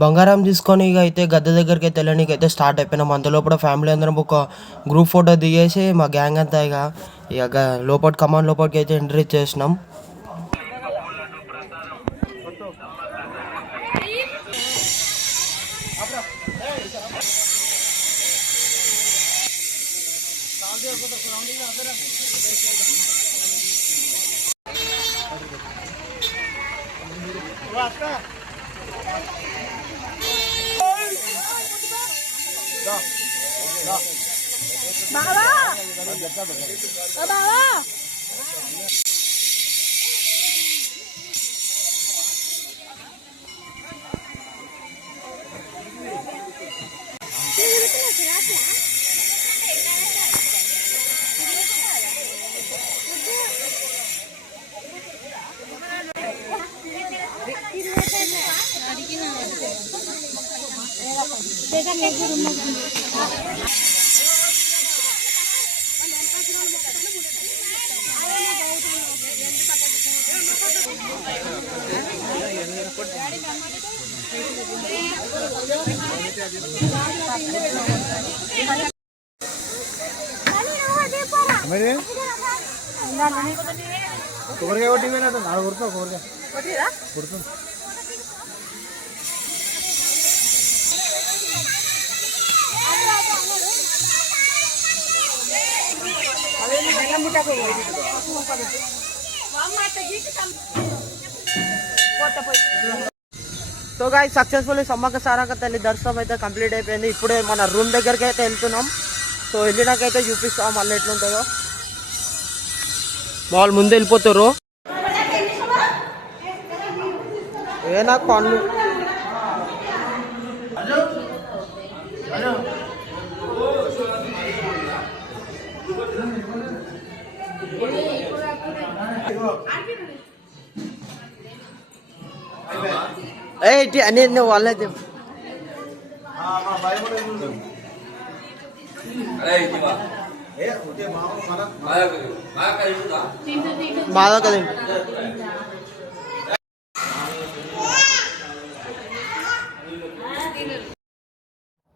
బంగారం తీసుకొని ఇక అయితే గద్దె దగ్గరికి అయితే వెళ్ళడానికి అయితే స్టార్ట్ అయిపోయినాం. అంతలోపల ఫ్యామిలీ అందరం ఒక గ్రూప్ ఫోటో దిగేసి మా గ్యాంగ్ అంతా ఇక లోపల కమాన్ లోపలికి అయితే ఎంట్రీ చేసినాం. So guys successfully Sammakka Sarakka తల్లి దర్శనం అయితే కంప్లీట్ అయిపోయింది. ఇప్పుడే మన రూమ్ దగ్గరికి అయితే వెళ్తున్నాం. సో వెళ్ళినాకైతే చూపిస్తాం మళ్ళీ ఎట్లుంటుందో. వాళ్ళు ముందు వెళ్ళిపోతారు. నాకు పనులు అన్ని వాళ్ళైతే బాగా కదండి.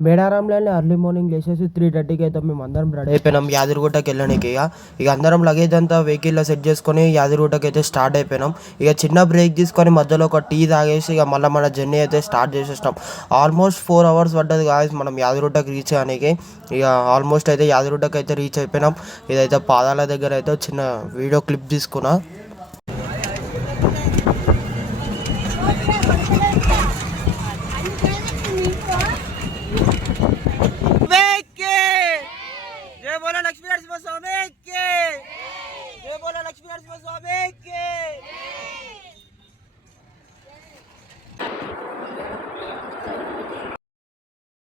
మేడారంలోనే అర్లీ మార్నింగ్ లేచేసి 3:30కి అయితే మేము అందరం రెడీ అయిపోయినాం యాదగిరిగుట్టకి వెళ్ళడానికి. ఇక అందరం లగేజ్ అంతా వెహికల్లో సెట్ చేసుకొని యాదగిరిగుట్టకి అయితే స్టార్ట్ అయిపోయినాం. ఇక చిన్న బ్రేక్ తీసుకొని మధ్యలో ఒక టీ తాగేసి ఇక మళ్ళీ మన జర్నీ అయితే స్టార్ట్ చేసేసినాం. ఆల్మోస్ట్ 4 hours పడ్డది కాదు మనం యాదగిరిగుట్టకి రీచ్ అవ్వడానికి. ఇక ఆల్మోస్ట్ అయితే యాదగిరిగుట్టకి అయితే రీచ్ అయిపోయినాం. ఇదైతే పాదాల దగ్గర అయితే చిన్న వీడియో క్లిప్ తీసుకున్నా.